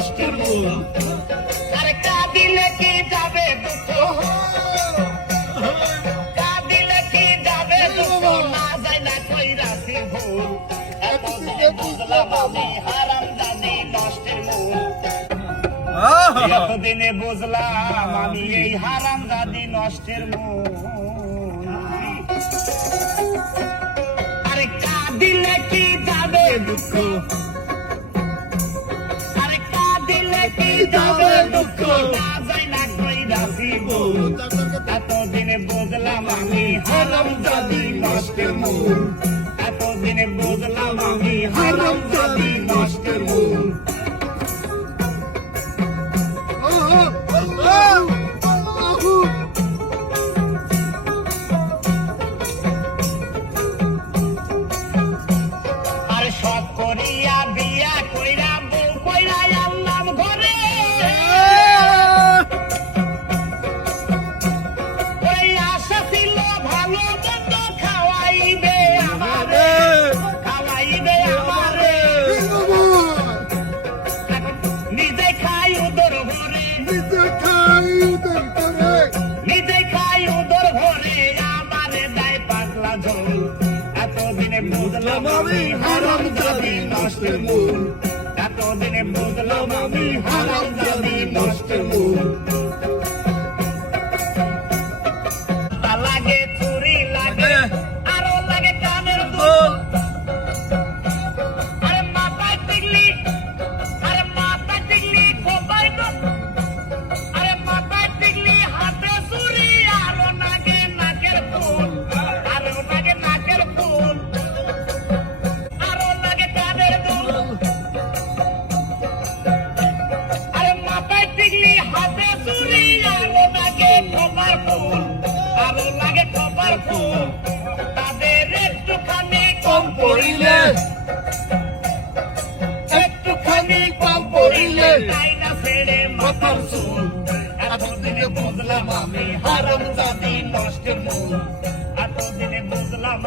নষ্টের মূল। আরে কাঁদিলে কি যাবে দুঃখ, কাঁদিলে কি যাবে দুঃখ, না যায় না কইরাছি ভুল। এতদিনে বুঝলাম আমি হারামজাদি নষ্টের মূল। এতদিনে বুঝলাম আমি এই হারামজাদি নষ্টের মূল। আরে কাঁদিলে কি যাবে দুঃখ, আরে কাঁদিলে কি যাবে দুঃখ, না যায় না কইরাছি ভুল। এতদিনে বুঝলাম আমি হারামজাদি নষ্টের মূল। এতদিনে বুঝলাম আমি হারামজাদি নষ্টের মূল। আরে সব করিয়া বিয়া কইরা বউ কইরা আনলাম ঘরে, ওই আশা ছিল ভালো মন্দ খাওয়াইবে আমারে, খাওয়াইবে আমারে। নিজে খাই উদর ভরে, নিজে খাই উদর ভরে, আমারে দেয় পাতলা ঝোল। এতদিনে বুঝলাম আমি হারামজাদি নষ্টের মূল। এতদিনে বুঝলাম আমি হারামজাদি নষ্টের মূল। তা লাগে চুরি লাগে, আরো লাগে কানের দুল। আরে মাথায় টিকলি, আরে মাথায় টিকলি খোপায় দুল। আরে মাথায় টিকলি হাতে চুরি, আরো লাগে নাকের ফুল, আরো লাগে নাকের ফুল, আরো লাগে কানের দুল। আরে মাথায় টিকলি হাতে চুরি, আরো লাগে খোপার ফুল, আরো লাগে খোপার ফুল। তাদের একটুখানি কম পড়িলে, একটুখানি কম পড়িলে তাই না ছেড়ে মাথার চুল। এতদিনে বুঝলাম আমি হারামজাদি নষ্টের মূল। এতদিনে বুঝলাম